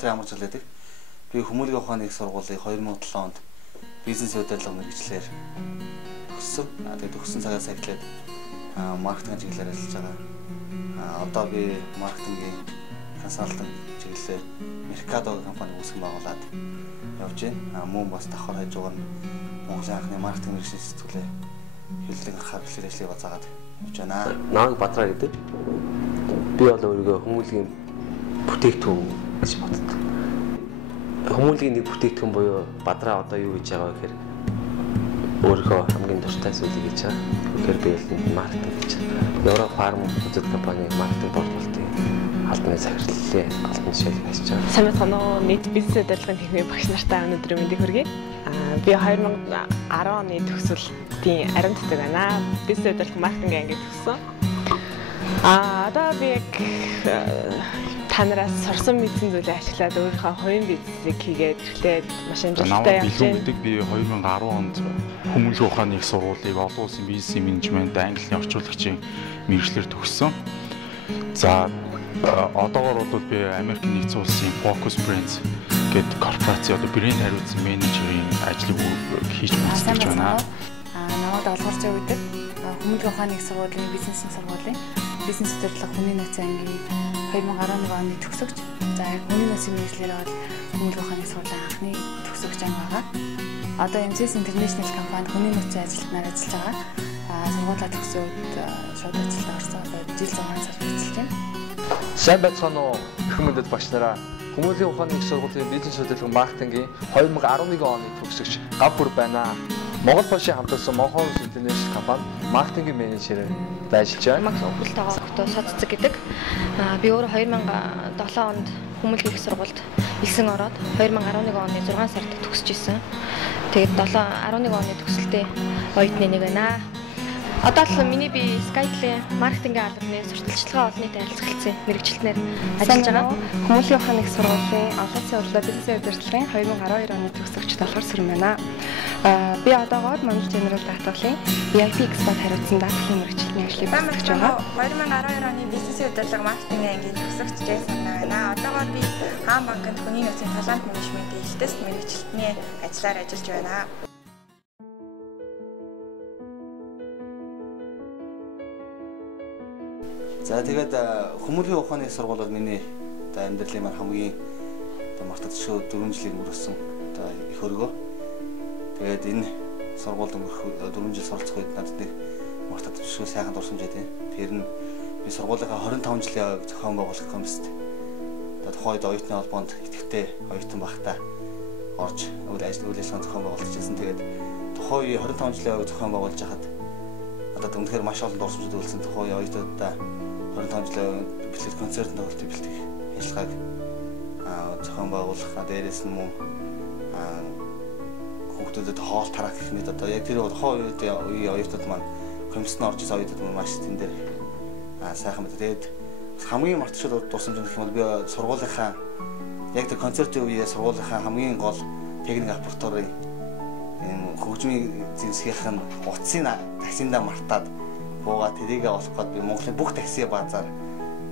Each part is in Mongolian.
Улаанбаатарын амар зүйлээдэг. Би хүмүүнлэгийн ухааны их сургуулийг 2007 онд бизнес удирдлага мэргэжлэр төгссөн. Тэгээд төгссөн цагаас эхлээд маркетинг чиглэлээр ажиллаж байгаа. Одоо би маркетингийн консалтинг чиглэлээр Mercado компани үүсгэн байгуулад явж байна. Мөн бас давхар хажуугаар нь Монголын анхны маркетинг мэргэжлийн сэтгүүлээ хөллөг анхаар бэлтгэл ажлыг бацаагаад явж байна. Нааг Бадраа гэдэг. Би бол өөрийгөө хүмүүнлэгийн бүтээгдэхүүн гэж боддог. Хүмүүнлэгийн нэг бүтээгдэхүүн буюу Бадраа одоо юу хийж байгаа гэхээр өөрийнхөө хамгийн дуртай зүйлийг хийж байгаа. Тэгэхээр би маркетинг гэж Европ фарм үзэл компани маркетинг борлуулалтын албаны захирлын албан тушаалыг хийж байгаа. Сайн байна уу? Нийт бизнес удирдлагын техникийн багш нартай өнөөдөр мэндийг хүргэе. Би 2010 оны төгсөлтийн ариун цэцэг байна. Бизнес удирдлага маркетинг анги төгссөн. Одоо би яг та нараас сурсан мэдсэн зүйлээ ашиглаад өөрийнхөө хувийн бизнесийг хийгээд эхлээд маш амжилттай явж байна. Би 2010 онд хүмүүнлэгийн ухааны их сургуулийг олон улсын бизнес менежмент англи орчуулагчийн мэргэжлэр төгссөн. За одоогор бол би Америкийн нэгдсэн улсын Focus Brands гэдэг корпорац одоо брэнд хариуцсан менежерийн ажлыг хийж үзэж байна. Намайг олгорч өгдөг. Хүмүүнлэгийн ухааны их сургуулийн бизнесийн сургуулийн бизнес удирдлага хүний нөөцийн ангийн 2011 оны төгсөгч. За хүний нөөцийн мэргэжлэр бол хүмүүнлэгийн ухааны сургуулийн анхны төгсөгч анги байгаа. Одоо MCS International компанид хүний нөөцийн ажилтнаар ажиллаж байгаа. Сургуулаа төгсөөд шууд ажилд орсон. Одоо жил 6 сар ажиллаж байна. Сайн байцгаана уу? Их мөндөд багш нараа. Хүмүүнлэгийн ухааны их сургуулийн бизнес удирдлага маркетингийн 2011 оны төгсөгч гав бүр байна. Монгол Польшийн хамтарсан Monhol International компани маркетингийн менежерээр ажиллаж байна. Макс Өвлөлтөөгөө октоо Соццэг гэдэг. Би өөрөө 2007 онд хүмүүнлэгийн их сургуульд элсэн ороод 2011 оны 6 сард төгсөж исэн. Тэгээд 11 оны төгсөлтөө оюутны нэг байна. Одоо л миний би Skytel маркетингийн албаны сурталчилгаа олонний танилцуулсан мэргэжилтнээр ажиллаж байгаа. Хүмүүнлэгийн ухааны их сургуулийн олон улсын урлагийн бизнес удирдлагын 2012 оны төгсөгч Талхар Сүрэн байна. Би одоогоор Монгол General Data-гийн VIP Expert хариуцсан даатгалын мэргэжилтний ажлыг багсгаж байгаа. 2012 оны бизнес удирдлага маркетингийн ангийн төгсөгч Джейсон байна. Одоогоор би Хаан банкнд хүний нөөцийн талант менежментийн тест мэргэжилтний ажлаар ажиллаж байна. За тэгээд хүмүүнлэгийн ухааны их сургууль бол миний одоо амьдралын маань хамгийн одоо мартагдчихгүй 4 жилийн өнгөрсөн одоо их өргөө. Тэгээд энэ сургуульд өнгөрөх 4 жил суралцах үед надад нэг мартагдчихгүй сайхан дурсамжтай тийм. Тэр нь би сургуулийнхаа 25 жилийн зохион байгуулах комист. Одоо тухайн үед оюутны холбоонд идэвхтэй оюутан багтаа орж үйл ажиллагааны зохион байгуулж ирсэн. Тэгээд тухайн үе 25 жилийн зохион байгуулж хахад надад үнэхээр маш олон дурсамжууд үлдсэн. Тухайн үе оюутнуудаа 25 жилийн бэлтгэл концерт тоглолтын бэлтгэх ажиллагааг зохион байгуулах, дээрээс нь мөн хүүхдүүдэд хоол тарах гэх мэт одоо яг тэр тухайн үеийн оюутнууд маань комиссны орж ирсэн оюутнууд маань маш тэн дээр сайхан мэт. Тэгээд хамгийн мартчихвал дурсамж гэх юм бол би сургуулийнхаа яг тэр концертын үеэ сургуулийнхаа хамгийн гол техник аппаратурын энэ хөгжмийн зэвсгийнх нь утсын таксиндаа мартаад буугаад тэрийгээ олох гээд би Монголын бүх такси баазаар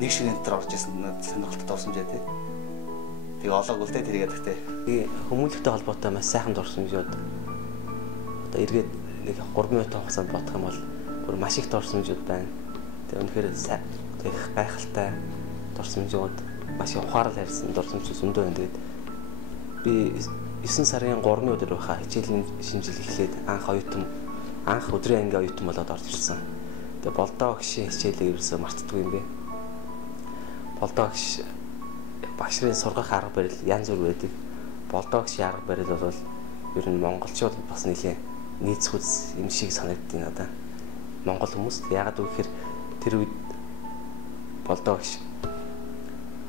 нэг ширэнтээр орж исэн сонирхолтой дурсамжээ тий. Тэгээ олоогүй л дээ тэрийгээ гэхдээ би хүмүүнлэгтэй холбоотой маш сайхан дурсамжууд одоо эргээд нэг 3 минутын хугацаанд бодох юм бол бүр маш их дурсамжууд байна. Тэгээ үнэхээр их гайхалтай дурсамжууд маш их ухаарал харьсан дурсамжууд зөндөө байна. Тэгээд би 9 сарын 3-ны өдөр байхаа хичээлийн шинжил эхлээд анх өдрийн ангийн оюутан болоод орж ирсэн. Тэгээ болдоо гişийн хичээлээ ерөөсөө мартдаггүй юм бэ. Болдоо гiş багш нарын сургах арга барил янз бүр байдаг. Болдоо гişийн арга барил бол ер нь монголчууд бас нэлийн нийцхүц юм шиг санагддаг надад. Монгол хүмүүс яагаад гэвэл тэр үед болдоо гiş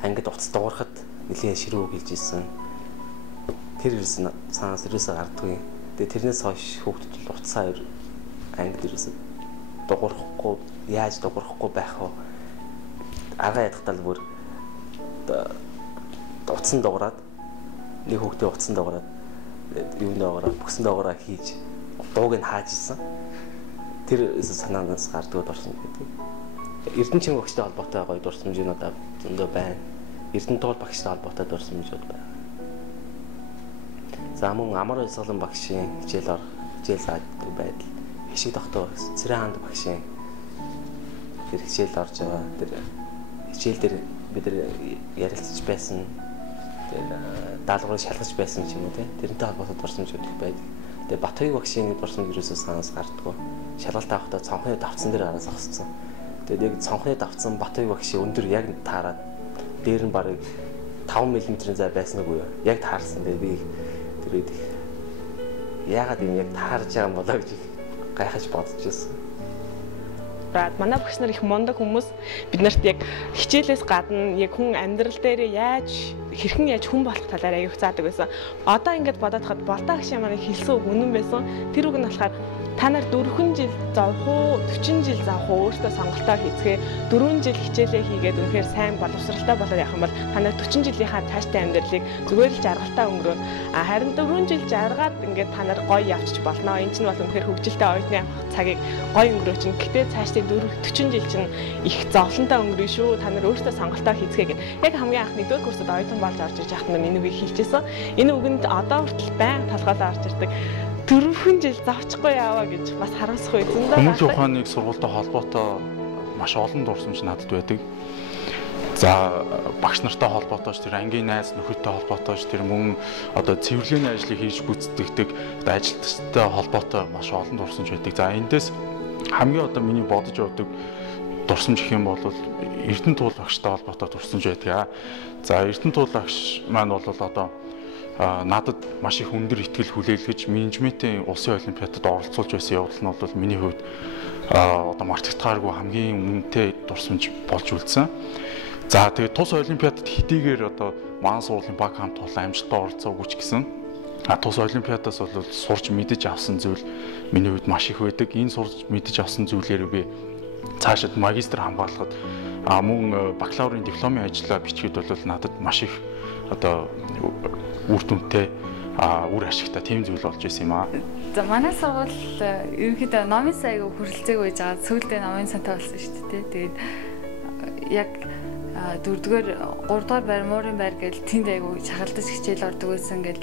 ангид уцс дуурахад нэлийн ширүү гэлж ирсэн. Тэр ирсэн цаанаас ерөөсөө гардаггүй. Тэгээ тэрнээс хойш хүүхдүүд уцсаа ангид ерөөсөө дуурахгүй яаж дуурахгүй байх вэ? Арга ядахтал бүр уцсан дуураад нэг хүүхдээ уцсан дуураад юунд дуураад бүксэн дуураа хийж дууг нь хааж исэн. Тэр санаанаас гарддаг дурсамж гэдэг. Эрдэнэчийн багштай холбоотой гоё дурсамжнуудаа зөндөө байна. Эрдэнэтуул багштай холбоотой дурсамжууд байна. За мөн амар уйсгалан багшийн хичээл заадаг байдал, Хишиг тогтоо Цэрэн хаанд багшийн тэр хичээл орж байгаа. Тэр хичээл дээр бид ярилцж байсан. Тэр даалгаврыг шалгаж байсан ч юм уу тэрнтэй холбоотой дурсамжууд их байдаг. Тэгээ Батхыг багшийн дурсамж юусоо санаас гардаггүй. Шалгалт авахдаа цонхны давцсан дээр араас зогссон. Тэгээд яг цонхны давцсан Батхыг багшийн өндөр яг таараад дээр нь барыг 5 мм-ийн зай байсан уу юу? Яг таарсан. Тэгээд би тэрийг яагаад юм яг таарж байгаа юм болоо гэж гайхаж бодож байсан. Манай багш нар их мундаг хүмүүс. Бид нарт яг хичээлээс гадна яг хүн амьдрал дээр хэрхэн яаж хүн болох талаар аяг заадаг байсан. Одоо ингээд бодоод хад болтоо агшаа манай хэлсэн үг үнэн байсан. Тэр үг нь болохоор та нар 4 жил зовх уу 40 жил зовх уу өөртөө сонголтоо хийцгээ 4 жил хичээлээ хийгээд үнэхээр сайн боловсралтай болоод явах юм бол та нар 40 жилийнхаа цааштай амьдралыг зүгээр л жаргалтай өнгөрөөнө. Харин 4 жил жаргаад ингээд та нар гоё явчих болно. Энэ чинь бол үнэхээр хөгжилтэй оюутны цагийг гоё өнгөрөөч. Гэтэ цаашдын 40 жил чинь их зовлонтой өнгөрнө шүү. Та нар өөртөө сонголтоо хийцгээ гэх. Яг хамгийн анх 1-р курсод оюутан болж орж иж яхад энэ үгийг хэлчихсэн. Энэ үгэнд одоо хүртэл байн толгойлоо орж ирдэг. 4 жил завчихгүй яваа гэж бас харамсах байсан даа. Хүмүүлийн ухааныг сургуультай холбоотой маш олон дурсамж надад байдаг. За багш нартай холбоотойч тэр ангийн найз нөхөдтэй холбоотойч тэр мөн одоо цэвэрлэгийн ажлыг хийж гүйцэтгэдэг ажилтнтай холбоотой маш олон дурсамж байдаг. За эндээс хамгийн одоо миний бодож явдаг дурсамж гэх юм бол Эрдэнэтуул багштай холбоотой дурсамж байдаг. За Эрдэнэтуул багш маань бол одоо надад маш их өндөр ихтгэл хүлээлгэж менежментийн улсын олимпиадад оролцуулж байсан явдал нь бол миний хувьд одоо мартагдахааргүй хамгийн үнэтэй дурсамж болж үлдсэн. За тэгээд тус олимпиадад хэдийгээр одоо маань сургуулийн баг хамт олон амжилттай оролцоогүй ч гэсэн тус олимпиадаас бол сурч мэдэж авсан зүйл миний хувьд маш их байдаг. Энэ сурч мэдэж авсан зүйлээр би цаашид магистр хамгаалахад мөн бакалаврын дипломын ажлаа бичгээд бол надад маш их одоо үр дүнтэй үр ашигтай тийм зүйл болж байсан юм аа. За манай сургууль ерөнхийдөө номын сайг хүрэлцээг байж байгаа. Сүүлдээ номын сантай болсон шүү дээ. Тэгээд яг 4-р 3-р байр муурын байр гэж тэнд айгу шахалдаж хичээл ордог байсан гэл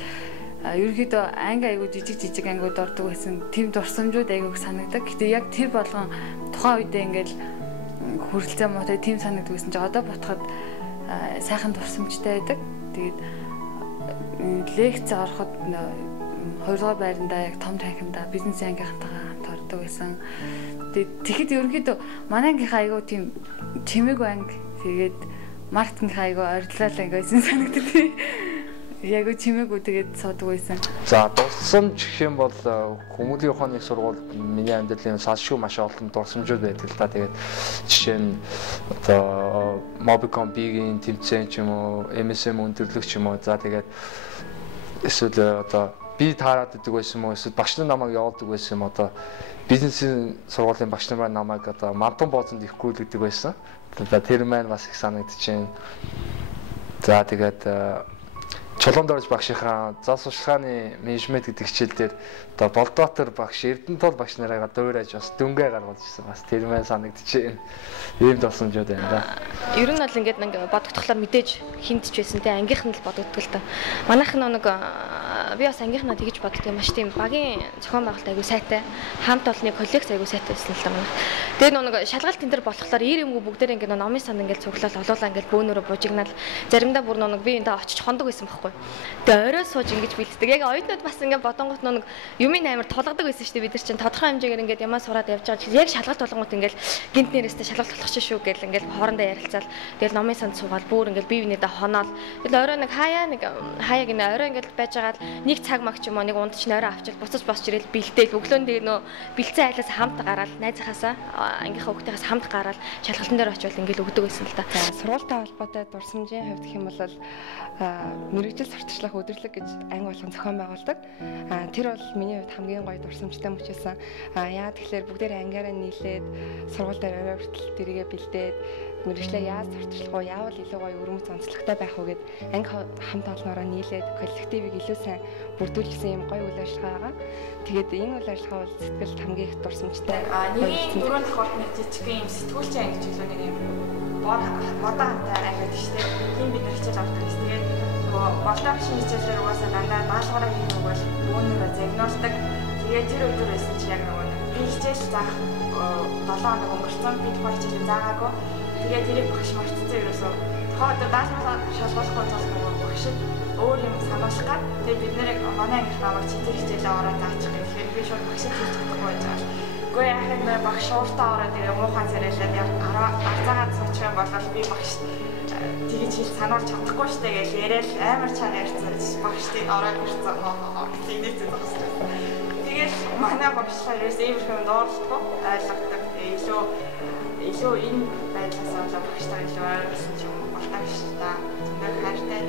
ерөнхийдөө анги айгу жижиг ангиуд ордог байсан. Тэм дурсамжууд айгу санагдаг. Гэтэ яг тэр болгон тухайн үедээ ингээл хүрэлцээ муутай тэм санагддаг байсан чи одоо ботход сайхан дурсамжтай байдаг. Тэгээд лекц ороход 2-р байрандаа яг том танхимдаа бизнес ангийнхантайгаа хамт ордог байсан. Тэгэхэд ерөнхийдөө манай ангийнхаа айгуу тийм чимээгүй анги тэгээд маркетингийнхаа айгуу ойрлалаа анги байсан санагдав. Яг чимээгүй тэгээд суудаг байсан. За дурсамж гэх юм бол Хүмүүлийн ухааны сургууль миний амьдралын салшгүй маш олон дурсамжууд байдаг л да. Тэгээд жишээ нь одоо Mobicom B-ийн тэмцээн ч юм уу, MSM өндөрлөх ч юм уу. За тэгээд эсвэл одоо би таарад идэг байсан юм уу? Эсвэл багш нар намайг явуулдаг байсан юм одоо бизнесийн сургуулийн багш нар намайг одоо мантан бооцонд ихгүй л гэдэг байсан. Тэр маань бас их санагдчихээн. За тэгээд Чулуун дорж багшийнхаа зал сурчлагын менежмент гэдэг хичээл дээр одоо Болдоотор багш, Эрдэнэтуул багш нарыгаа дуурайж бас дөнгөө гаргуулж ирсэн. Бас тэр маань санагдчихээн. Ийм дурсамжууд байна да. Ер нь бол ингээд бодогдохлоор мэдээж хинтж байсан те ангийнх нь л бодогддог л та. Манайх нэг би бас ангийнхнаа тэгж боддог юм маш тийм багийн зохион байгуулалт аягүй сайтай. Хамт олонны коллекц аягүй сайтай байсан л та манай. Тэгээд нэг шалгалт энэ төр болохоор ир юмгүй бүгдээр ингээд номын санд ингээд цуглал олуулаа ингээд бөөнөрө бужигнал заримдаа бүр нэг би энэ очиж хондог байсан байхгүй. Тэгээ орой сууж ингэж бэлддэг. Яг оюутнууд бас ингээд бодонгот нэг юмын амар тулгадаг байсан шүү дээ. Бид нар чинь тодорхой хэмжээгээр ингээд ямаа сураад явж байгаа. Яг шалгалт болгонгот ингээд гинт нэрээсээ шалгалт болох шүү гэл ингээд хоорондоо ярилцаал. Тэгэл номын санд суугаад бүр ингээд бие бинийдээ хоноол. Тэгэл орой нэг хаяа гинэ орой ингээд байж байгаа нэг цаг маг ч юм уу нэг унд ч орой авчил буцаж босч ирэл бэлдээл өглөөнд нөө бэлцэн айлаас хамт гараад найзынхаасаа ангийнхаа хүүхдээс хамт гараад шалгалтын дээр очивол ингээд өгдөг байсан л та. Сургуультай холбоотой дурсамжийн хувьд гэх юм бол мэрэгжил сурталчлах өдөрлөг гэж анги болгон зохион байгуулдаг. Тэр бол миний хувьд хамгийн гоё дурсамжтай мөч байсан. Яа тэгэхээр бүгдээр ангиараа нийлээд сургууль дээр орой хүртэл дэргээ бэлдээд мэрэгчлээ яаж сурталчлах уу, яавал илүү гоё өрмөц онцлогтой байх уу гэд анги хамт олноороо нийлээд коллективыг илүү сайн бүрдүүлсэн юм гоё үйл ажиллагаа байгаа. Тэгээд энэ үйл ажиллагаа бол сэтгэлд хамгийн их дурсамжтай. Нэгэн дөрөв давхарт нэг жижиг юм сэтгүүлч анги ч илүү нэг юм модон хамтай ангид штэ. Тийм бид нар хичээл авдаг гэсэн. Тэгээд нөгөө болоо машин хичээлээр угаасаа дандаа даалгавраа хийх бол үүнийгээ загнуулдаг. Тэгээд тэр өдөр байсан чи яг нөгөө би хичээл заах 7 хоног өнгөрцөн би тухайн хичээлээ заагаагүй. Тэгээд тэрийг багш мартцсан ерөөсөө одоо даалгавраа шалгуулахгүй тул нөгөө багшд өөр юм сануулгаад тэгээд бид нэрийг манай англи намайг чи тэр хичээлээ ороод заачих гэхээр би шууд багшд хэлж чадахгүй байж байгаа. Гэхдээ яхад нэр багш ууртаа ороод тэгээ муухан царайлаад яг арцаагаад суучих юм бол би багшд тэгж хэл сануулж чадахгүй штэ гэж яриад амар чанга ярьсан багшдыг ороод ирсэн тийм нэг зүйл байна. Тэгээд манай багшлаа ерөөс ийм юм дуурлахгүй ойлгодог. Илүү энэ байдлаас болоо багшлаа илүү ойлгосон ч юм уу болтой биш та. Нэг хайртай.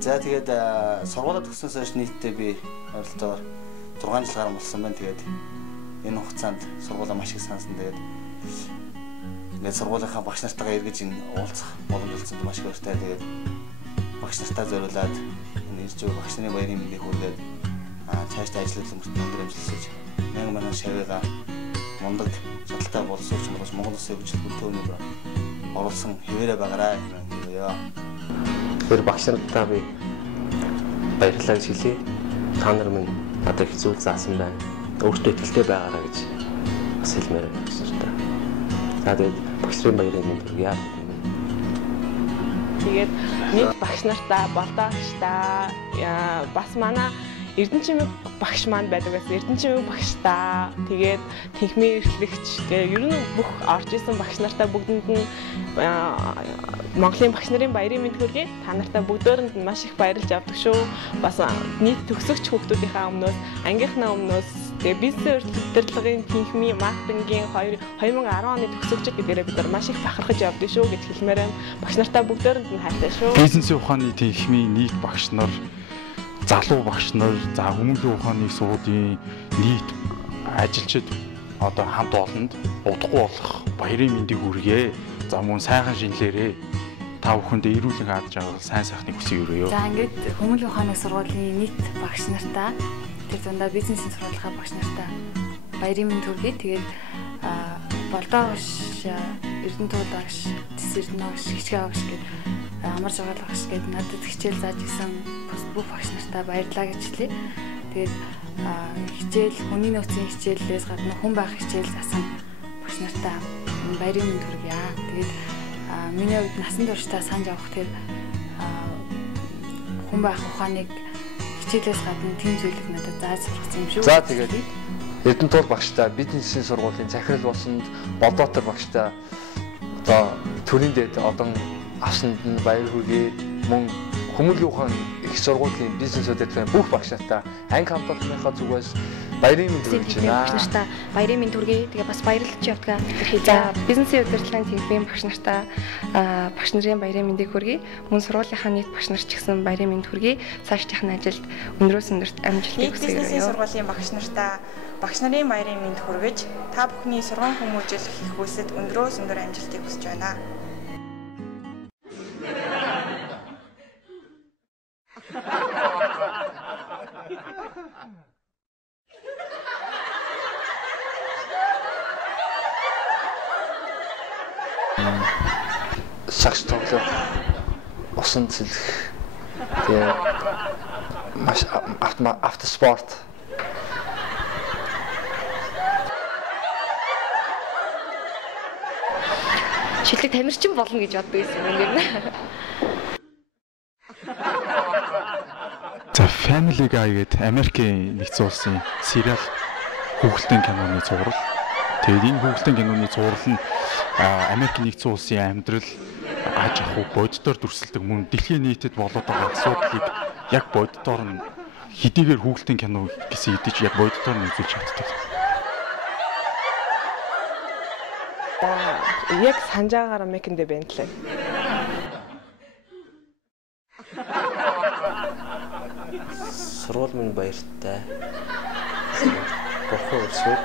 За тэгээд сургуулаа төгснөөс хойш нийтдээ би ойролцоогоор 6 жил гарсан болсон байна. Тэгээд энэ хугацаанд сургуулаа маш их сансан. Тэгээд ингээд сургуулийнхаа багш нартайгаа эргэж ин уулзах боломж олгосонд маш их баяртай. Тэгээд багш нартаа зориулаад энэ ирж байгаа багш нарын баярын мэндийг хүргээд цаашдаа ажиллах хүмүүст өндөр амжилт хүсэж манай шавьяага мундаг чадaltaй боловсруулж болох Монгол Улсын хөгжил бүтээгдэхүүнээр оруулсан хэвээрээ байгаарай гэнэ. Тэр багш нартаа би баярлалаа гэж хэлье. Та нар минь надад их зүйл заасан байна. Өөртөө итгэлтэй байгаарай гэж бас хэлмээр байна гэж байна. За тэгээд багш нарын баярын мэнд хүргье. Тэгээд нийт багш нартаа болдоогчдаа бас манай Эрдэнэчимэг багш маань байдаг гэсэн Эрдэнэчимэг багштаа тэгээд техникийн эрхлэгч тэгээд ер нь бүх орж исэн багш нартаа бүгдэнд нь Монголын багш нарын баярын мэнд хүргэе. Та нартай бүгдөөрэнд нь маш их баярлж авдаг шүү. Бас нийт төгсөгч хүүхдүүдийнхээ өмнөөс, ангийнхнаа өмнөөс тэгээд бизнес удирдлагын техникийн маркетингийн 2010 оны төгсөгчд гэдгээрээ бид нар маш их бахархаж явдаг шүү гэж хэлмээр байна. Багш нартай бүгдөөрэнд нь хайртай шүү. Бизнесийн ухааны техникийн нийт багш нар залуу багш нар за хүмүүнлэгийн ухааны сургуулийн нийт ажилчид одоо хамт олонд удахгүй болох баярын мэндийг хүргэе. За мөн сайхан шинэлээрээ та бүхэндээ эрүүлэн хааж байгаа сайн сайхныг хүсье өрөөё. За ингээд хүмүүнлэгийн ухааны сургуулийн нийт багш нартаа тэр дундаа бизнесийн сургуулийн багш нартаа баярын мэнд хүргэе. Тэгээд болдоо багш, Эрдэнэтүүд багш, Тэс Эрдэнэ багш, Хичгээ багш гэдэг амар жаргал багш гэдэг надад хичээл зааж исэн бүх багш нартаа баярлалаа гэж хэлье. Тэгээд хичээл хүний нөөцийн хичээлээс гадна хүн байх хичээл заасан багш нартаа баярын мэнд хүргье. Тэгээд миний хувьд насан туршдаа санаж авах тэр хүн байх ухааныг хичээлээс гадна тийм зүйлийг надад зааж сургасан юм шүү. За тэгээд Эрдэнэт багштай бизнесийн сургуулийн захирал болсонд Болдоотор багштай одоо төрийн дэд одон авсанд нь баяр хүргэе. Мөн Хүмүүнлэгийн ухааны их сургуулийн бизнес удирдлагын бүх багш нартаа анги хамтлагийнхаа зүгээс баярын мэнд хүргэж байна. Багш нартаа баярын мэнд хүргэе. Тэгээ бас баярлж явдгаа. За бизнесийн удирдлагын техникийн багш нартаа багш нарын баярын мэндийг хүргэе. Мөн сургуулийнхаа нийт багш нар ч гэсэн баярын мэнд хүргэе. Цаашдынх нь ажилд өндрөөс өндөрт амжилтыг хүсье. Бизнесийн сургуулийн багш нартаа багш нарын баярын мэнд хүргэж та бүхний сургууль хүмүүжил хийх хүсэд өндрөөс өндөр амжилтыг хүсэж байна. Сакс тоглох, усан цэлэх, тэгээ маш автоспорт. Шилдэг тамирчин болно гэж боддог байсан юм байна. За Family Guy гэдэг Америкийн нэгдсэн улсын сериал хүүхэлдэйн киноны зураг. Тэгээд энэ хүүхэлдэйн киноны зураг нь Америкийн нэгдсэн улсын амьдрал аж ахуй боддоор дүрсэлдэг мөн дэлхийн нийтэд болоод байгаа асуудлыг яг боддоор нь хэдийгээр хүүхэлдэйн кино гэсэн хэдий ч яг боддоор нь үзүүлж чаддаг. Яг санаж байгаагаар Мекэндэ байна лээ. Сургууль минь баяртай. Бурхан өрсөд